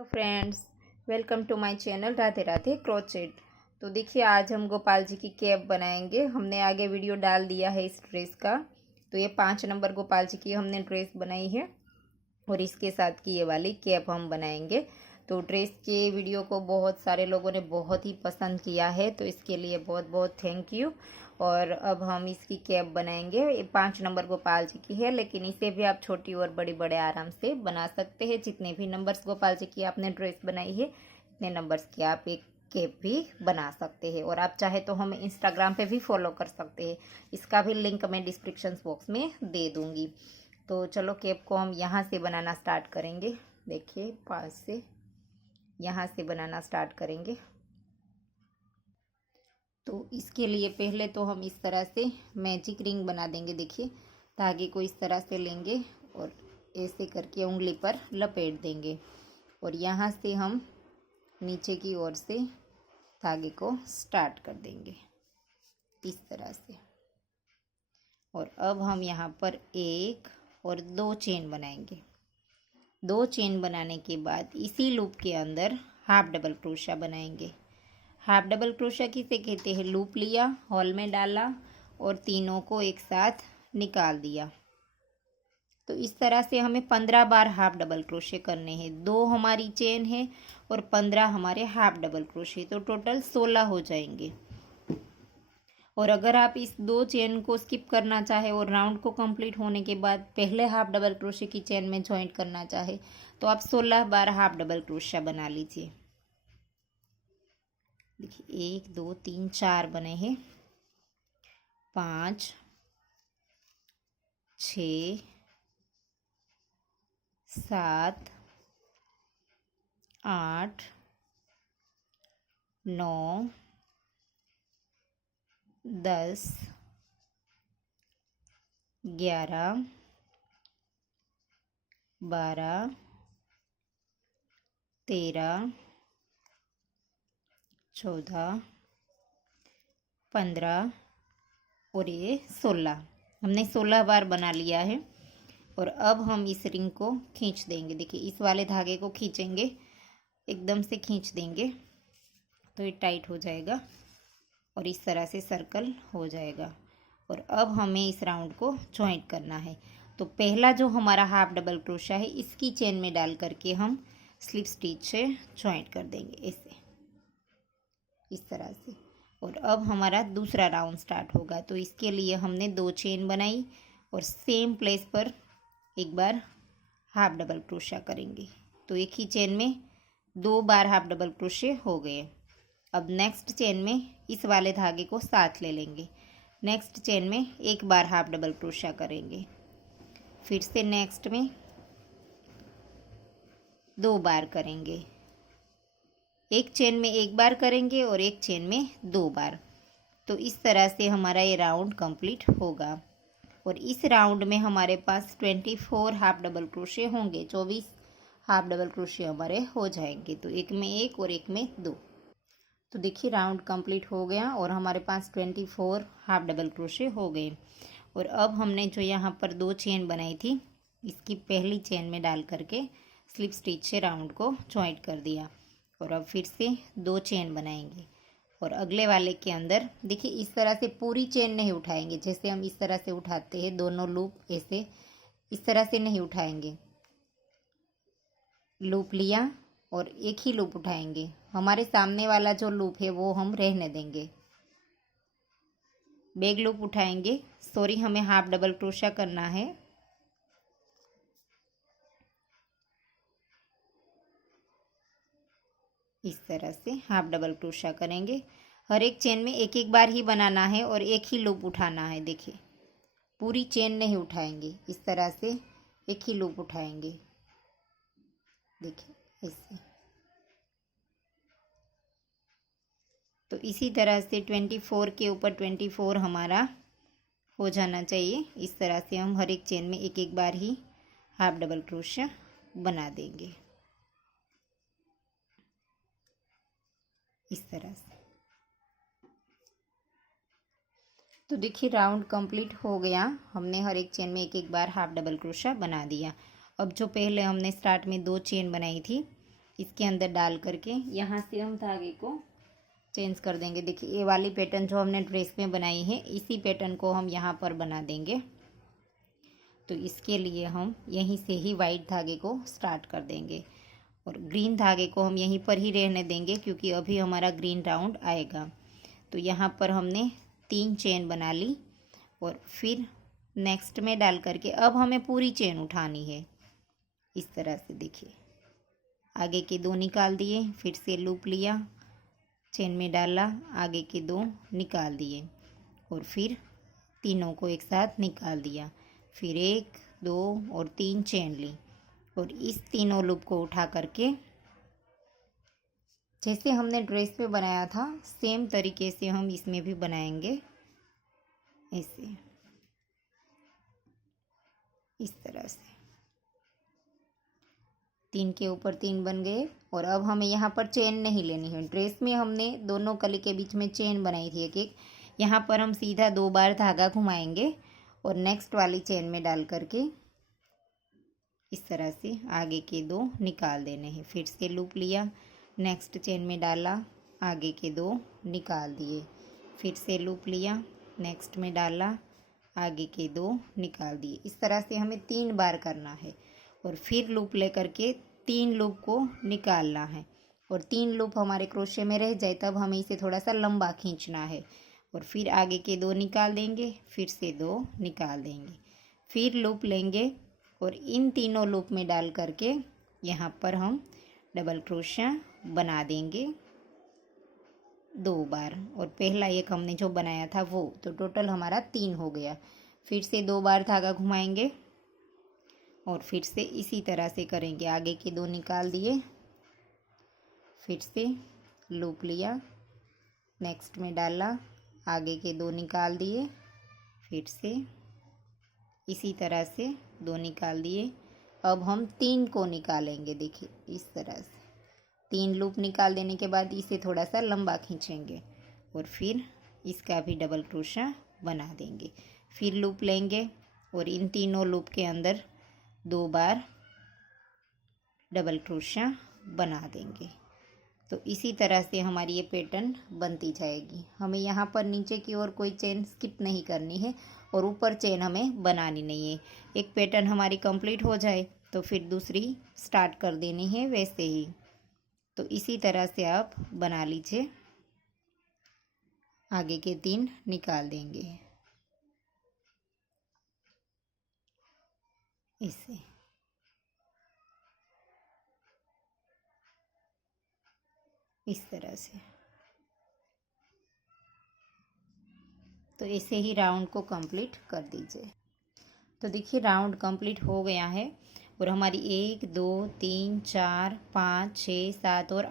Hello friends, welcome to my channel Radhe Radhe crochet. तो देखिए, आज हम गोपाल जी की कैप बनाएंगे। हमने आगे वीडियो डाल दिया है इस ड्रेस का। तो ये 5 नंबर गोपाल जी की हमने ड्रेस बनाई है और इसके साथ की ये वाली कैप हम बनाएंगे। तो ड्रेस के वीडियो को बहुत सारे लोगों ने बहुत ही पसंद किया है, तो इसके लिए बहुत बहुत थैंक यू। और अब हम इसकी कैप बनाएंगे। ये 5 नंबर गोपाल जी की है, लेकिन इसे भी आप छोटी और बड़ी बड़े आराम से बना सकते हैं। जितने भी नंबर्स गोपाल जी की आपने ड्रेस बनाई है, इतने नंबर्स की आप एक कैप भी बना सकते हैं। और आप चाहे तो हमें इंस्टाग्राम पे भी फॉलो कर सकते हैं। इसका भी लिंक मैं डिस्क्रिप्शन बॉक्स में दे दूँगी। तो चलो, कैप को हम यहाँ से बनाना स्टार्ट करेंगे। देखिए, पास से यहाँ से बनाना स्टार्ट करेंगे। तो इसके लिए पहले तो हम इस तरह से मैजिक रिंग बना देंगे। देखिए, धागे को इस तरह से लेंगे और ऐसे करके उंगली पर लपेट देंगे और यहाँ से हम नीचे की ओर से धागे को स्टार्ट कर देंगे इस तरह से। और अब हम यहाँ पर 1 और 2 चेन बनाएंगे। 2 चेन बनाने के बाद इसी लूप के अंदर हाफ डबल क्रोशा बनाएंगे। हाफ डबल क्रोशा किसे कहते हैं? लूप लिया, हॉल में डाला और तीनों को एक साथ निकाल दिया। तो इस तरह से हमें 15 बार हाफ डबल क्रोशे करने हैं। 2 हमारी चेन है और 15 हमारे हाफ डबल क्रोशे, तो टोटल 16 हो जाएंगे। और अगर आप इस 2 चेन को स्किप करना चाहे और राउंड को कंप्लीट होने के बाद पहले हाफ डबल क्रोशे की चेन में ज्वाइंट करना चाहे, तो आप 16 बार हाफ डबल क्रोशा बना लीजिए। देखिए, 1 2 3 4 बने हैं। 5 6 7 8 9 10 11 12 13 14 15 और ये 16। हमने 16 बार बना लिया है। और अब हम इस रिंग को खींच देंगे। देखिए, इस वाले धागे को खींचेंगे, एकदम से खींच देंगे तो ये टाइट हो जाएगा और इस तरह से सर्कल हो जाएगा। और अब हमें इस राउंड को जॉइंट करना है। तो पहला जो हमारा हाफ डबल क्रोशा है, इसकी चेन में डाल करके हम स्लिप स्टिच से जॉइंट कर देंगे ऐसे, इस तरह से। और अब हमारा दूसरा राउंड स्टार्ट होगा। तो इसके लिए हमने 2 चेन बनाई और सेम प्लेस पर एक बार हाफ डबल क्रोशा करेंगे। तो एक ही चेन में 2 बार हाफ डबल क्रोशे हो गए। अब नेक्स्ट चेन में इस वाले धागे को साथ ले लेंगे। नेक्स्ट चेन में 1 बार हाफ डबल क्रोशा करेंगे। फिर से नेक्स्ट में 2 बार करेंगे। एक चेन में 1 बार करेंगे और एक चेन में 2 बार। तो इस तरह से हमारा ये राउंड कंप्लीट होगा। और इस राउंड में हमारे पास 24 हाफ डबल क्रोशे होंगे। 24 हाफ डबल क्रोशे हमारे हो जाएंगे। तो एक में 1 और एक में 2। तो देखिए, राउंड कंप्लीट हो गया और हमारे पास 24 हाफ डबल क्रोशे हो गए। और अब हमने जो यहाँ पर 2 चेन बनाई थी, इसकी पहली चेन में डाल करके स्लिप स्टिच से राउंड को जॉइंट कर दिया। और अब फिर से 2 चेन बनाएंगे और अगले वाले के अंदर देखिए, इस तरह से पूरी चेन नहीं उठाएंगे। जैसे हम इस तरह से उठाते हैं दोनों लूप, ऐसे इस तरह से नहीं उठाएंगे। लूप लिया और एक ही लूप उठाएंगे। हमारे सामने वाला जो लूप है वो हम रहने देंगे। बैक लूप उठाएंगे। सॉरी, हमें हाफ डबल क्रोशा करना है। इस तरह से हाफ डबल क्रोशा करेंगे। हर एक चेन में 1 बार ही बनाना है और एक ही लूप उठाना है। देखिए, पूरी चेन नहीं उठाएंगे, इस तरह से एक ही लूप उठाएंगे। देखिए, ऐसे। तो इसी तरह से 24 के ऊपर 24 हमारा हो जाना चाहिए। इस तरह से हम हर एक चेन में 1 बार ही हाफ डबल क्रोशा बना देंगे, इस तरह से। तो देखिए, राउंड कंप्लीट हो गया। हमने हर एक चेन में 1 बार हाफ डबल क्रोशा बना दिया। अब जो पहले हमने स्टार्ट में 2 चेन बनाई थी, इसके अंदर डाल करके यहाँ से हम धागे को चेंज कर देंगे। देखिए ये वाली पैटर्न जो हमने ड्रेस में बनाई है इसी पैटर्न को हम यहाँ पर बना देंगे। तो इसके लिए हम यहीं से ही वाइट धागे को स्टार्ट कर देंगे और ग्रीन धागे को हम यहीं पर ही रहने देंगे क्योंकि अभी हमारा ग्रीन राउंड आएगा। तो यहाँ पर हमने 3 चेन बना ली और फिर नेक्स्ट में डाल करके अब हमें पूरी चेन उठानी है। इस तरह से देखिए आगे के 2 निकाल दिए, फिर से लूप लिया, चेन में डाला, आगे के 2 निकाल दिए और फिर तीनों को एक साथ निकाल दिया, फिर 1 2 और 3 चेन ली और इस तीनों लूप को उठा करके जैसे हमने ड्रेस पे बनाया था सेम तरीके से हम इसमें भी बनाएंगे। ऐसे इस तरह से 3 के ऊपर 3 बन गए और अब हमें यहाँ पर चेन नहीं लेनी है। ड्रेस में हमने दोनों कली के बीच में चेन बनाई थी एक एक, यहाँ पर हम सीधा 2 बार धागा घुमाएंगे और नेक्स्ट वाली चेन में डाल करके इस तरह से आगे के 2 निकाल देने हैं। फिर से लूप लिया, नेक्स्ट चेन में डाला, आगे के 2 निकाल दिए, फिर से लूप लिया, नेक्स्ट में डाला, आगे के 2 निकाल दिए। इस तरह से हमें 3 बार करना है और फिर लूप लेकर के 3 लूप को निकालना है और 3 लूप हमारे क्रोशे में रह जाए तब हमें इसे थोड़ा सा लंबा खींचना है और फिर आगे के 2 निकाल देंगे, फिर से 2 निकाल देंगे, फिर लूप लेंगे और इन तीनों लूप में डाल करके यहाँ पर हम डबल क्रोशा बना देंगे 2 बार और पहला एक हमने जो बनाया था वो, तो टोटल हमारा 3 हो गया। फिर से 2 बार धागा घुमाएंगे और फिर से इसी तरह से करेंगे। आगे के 2 निकाल दिए, फिर से लूप लिया, नेक्स्ट में डाला, आगे के 2 निकाल दिए, फिर से इसी तरह से 2 निकाल दिए। अब हम 3 को निकालेंगे। देखिए इस तरह से 3 लूप निकाल देने के बाद इसे थोड़ा सा लंबा खींचेंगे और फिर इसका भी डबल क्रोशा बना देंगे। फिर लूप लेंगे और इन तीनों लूप के अंदर 2 बार डबल क्रोशा बना देंगे। तो इसी तरह से हमारी ये पैटर्न बनती जाएगी। हमें यहाँ पर नीचे की ओर कोई चेन स्किप नहीं करनी है और ऊपर चेन हमें बनानी नहीं है। एक पैटर्न हमारी कंप्लीट हो जाए तो फिर दूसरी स्टार्ट कर देनी है वैसे ही। तो इसी तरह से आप बना लीजिए। आगे के 3 निकाल देंगे इसे। इस तरह से तो ऐसे ही राउंड को कंप्लीट कर दीजिए। तो देखिए राउंड कंप्लीट हो गया है और हमारी 1 2 3 4 5 6 7 और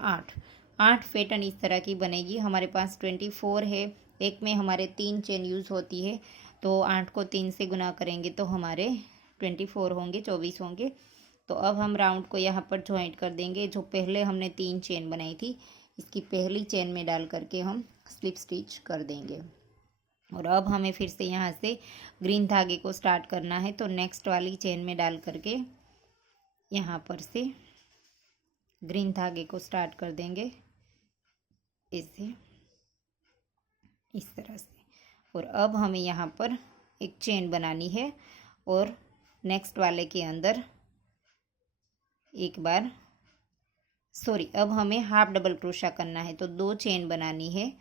8 पैटर्न इस तरह की बनेगी। हमारे पास 24 है, एक में हमारे 3 चेन यूज़ होती है, तो 8 को 3 से गुना करेंगे तो हमारे 24 होंगे, 24 होंगे। तो अब हम राउंड को यहाँ पर ज्वाइंट कर देंगे। जो पहले हमने 3 चेन बनाई थी इसकी पहली चेन में डाल करके हम स्लिप स्टिच कर देंगे और अब हमें फिर से यहाँ से ग्रीन धागे को स्टार्ट करना है। तो नेक्स्ट वाली चेन में डाल करके यहाँ पर से ग्रीन धागे को स्टार्ट कर देंगे इसे, इस तरह से। और अब हमें यहाँ पर एक चेन बनानी है और नेक्स्ट वाले के अंदर एक बार अब हमें हाफ डबल क्रोशा करना है। तो 2 चेन बनानी है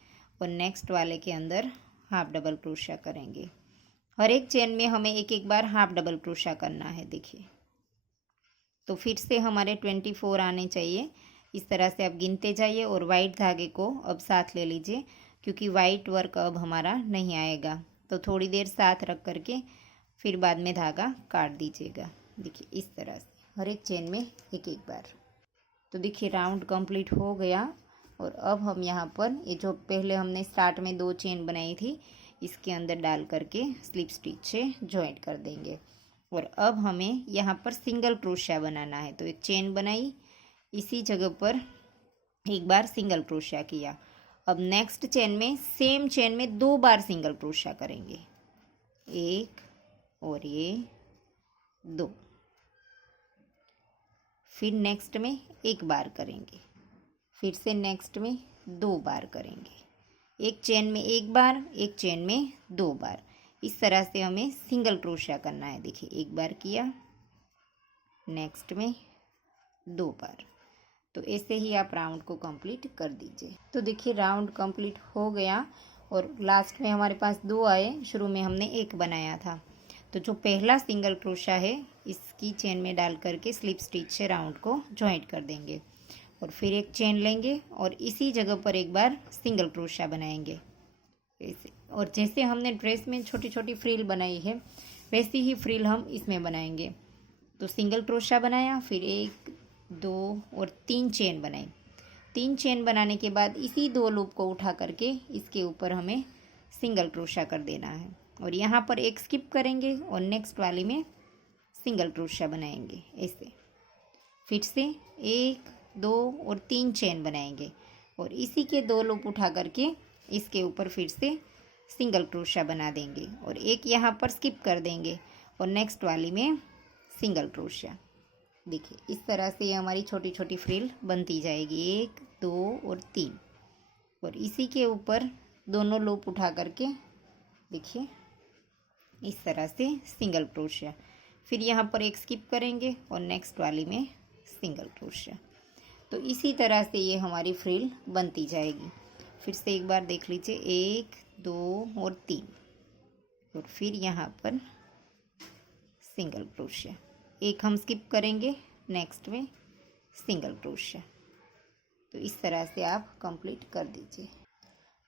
और नेक्स्ट वाले के अंदर हाफ डबल क्रोशा करेंगे। हर एक चेन में हमें एक एक बार हाफ डबल क्रोशा करना है। देखिए तो फिर से हमारे 24 आने चाहिए। इस तरह से आप गिनते जाइए और वाइट धागे को अब साथ ले लीजिए क्योंकि वाइट वर्क अब हमारा नहीं आएगा। तो थोड़ी देर साथ रख करके फिर बाद में धागा काट दीजिएगा। देखिए इस तरह से हर एक चेन में एक एक बार। तो देखिए राउंड कंप्लीट हो गया और अब हम यहाँ पर ये जो पहले हमने स्टार्ट में 2 चेन बनाई थी इसके अंदर डाल करके स्लिप स्टिच से जॉइंट कर देंगे और अब हमें यहाँ पर सिंगल क्रोशिया बनाना है। तो एक चेन बनाई, इसी जगह पर एक बार सिंगल क्रोशिया किया। अब नेक्स्ट चेन में सेम चेन में 2 बार सिंगल क्रोशिया करेंगे, 1 और ये 2। फिर नेक्स्ट में एक बार करेंगे, फिर से नेक्स्ट में 2 बार करेंगे, एक चेन में एक बार, एक चेन में 2 बार। इस तरह से हमें सिंगल क्रोशिया करना है। देखिए एक बार किया, नेक्स्ट में 2 बार। तो ऐसे ही आप राउंड को कंप्लीट कर दीजिए। तो देखिए राउंड कंप्लीट हो गया और लास्ट में हमारे पास 2 आए, शुरू में हमने 1 बनाया था। तो जो पहला सिंगल क्रोशा है इसकी चेन में डाल करके स्लिप स्टिच से राउंड को जॉइंट कर देंगे और फिर एक चेन लेंगे और इसी जगह पर एक बार सिंगल क्रोशा बनाएंगे ऐसे। और जैसे हमने ड्रेस में छोटी छोटी फ्रिल बनाई है वैसी ही फ्रिल हम इसमें बनाएंगे। तो सिंगल क्रोशा बनाया, फिर 1 2 और 3 चेन बनाई। 3 चेन बनाने के बाद इसी 2 लूप को उठा करके इसके ऊपर हमें सिंगल क्रोशा कर देना है और यहाँ पर एक स्किप करेंगे और नेक्स्ट वाली में सिंगल क्रोशा बनाएंगे ऐसे। फिर से 1 2 और 3 चेन बनाएंगे और इसी के 2 लूप उठा करके इसके ऊपर फिर से सिंगल क्रोशा बना देंगे और एक यहाँ पर स्किप कर देंगे और नेक्स्ट वाली में सिंगल क्रोशा। देखिए इस तरह से हमारी छोटी छोटी फ्रिल बनती जाएगी, 1 2 और 3। और इसी के ऊपर दोनों लूप उठा करके देखिए इस तरह से सिंगल क्रोशिया। फिर यहाँ पर एक स्किप करेंगे और नेक्स्ट वाली में सिंगल क्रोशिया। तो इसी तरह से ये हमारी फ्रिल बनती जाएगी। फिर से एक बार देख लीजिए, 1 2 और 3 और फिर यहाँ पर सिंगल क्रोशिया, एक हम स्किप करेंगे, नेक्स्ट में सिंगल क्रोशिया। तो इस तरह से आप कंप्लीट कर दीजिए।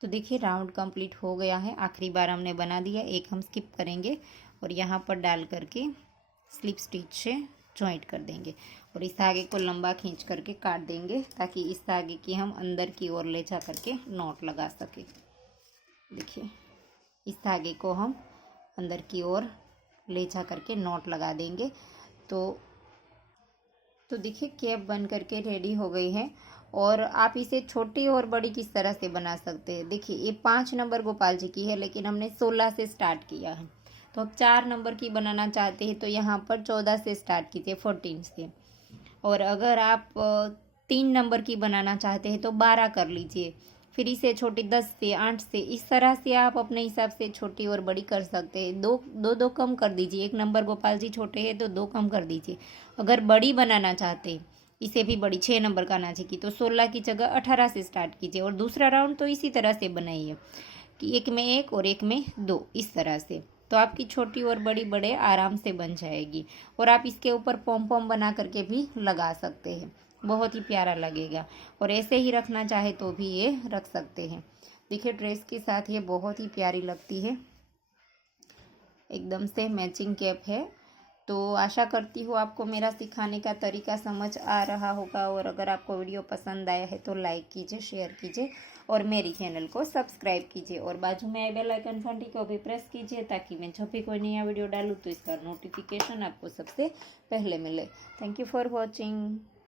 तो देखिए राउंड कंप्लीट हो गया है, आखिरी बार हमने बना दिया, एक हम स्किप करेंगे और यहाँ पर डाल करके स्लिप स्टिच से जॉइंट कर देंगे और इस धागे को लंबा खींच करके काट देंगे ताकि इस धागे की हम अंदर की ओर ले जा करके नॉट लगा सके। देखिए इस धागे को हम अंदर की ओर ले जा करके नॉट लगा देंगे। तो देखिए कैप बन करके रेडी हो गई है और आप इसे छोटी और बड़ी किस तरह से बना सकते हैं। देखिए ये 5 नंबर गोपाल जी की है लेकिन हमने 16 से स्टार्ट किया है। तो आप 4 नंबर की बनाना चाहते हैं तो यहाँ पर 14 से स्टार्ट कीजिए, 14 से। और अगर आप 3 नंबर की बनाना चाहते हैं तो 12 कर लीजिए, फिर इसे छोटी 10 से 8 से, इस तरह से आप अपने हिसाब से छोटी और बड़ी कर सकते हैं। दो कम कर दीजिए, 1 नंबर गोपाल जी छोटे हैं तो 2 कम कर दीजिए। अगर बड़ी बनाना चाहते हैं, इसे भी बड़ी 6 नंबर का नाची की, तो 16 की जगह 18 से स्टार्ट कीजिए। और दूसरा राउंड तो इसी तरह से बनाइए कि 1 में 1 और 1 में 2, इस तरह से। तो आपकी छोटी और बड़ी बड़े आराम से बन जाएगी। और आप इसके ऊपर पॉम पॉम बना करके भी लगा सकते हैं, बहुत ही प्यारा लगेगा। और ऐसे ही रखना चाहे तो भी ये रख सकते हैं। देखिए ड्रेस के साथ ये बहुत ही प्यारी लगती है, एकदम से मैचिंग कैप है। तो आशा करती हूँ आपको मेरा सिखाने का तरीका समझ आ रहा होगा। और अगर आपको वीडियो पसंद आया है तो लाइक कीजिए, शेयर कीजिए और मेरी चैनल को सब्सक्राइब कीजिए। और बाजू में आई बेल आइकन घंटी को भी प्रेस कीजिए ताकि मैं जब भी कोई नया वीडियो डालूँ तो इसका नोटिफिकेशन आपको सबसे पहले मिले। Thank you for watching.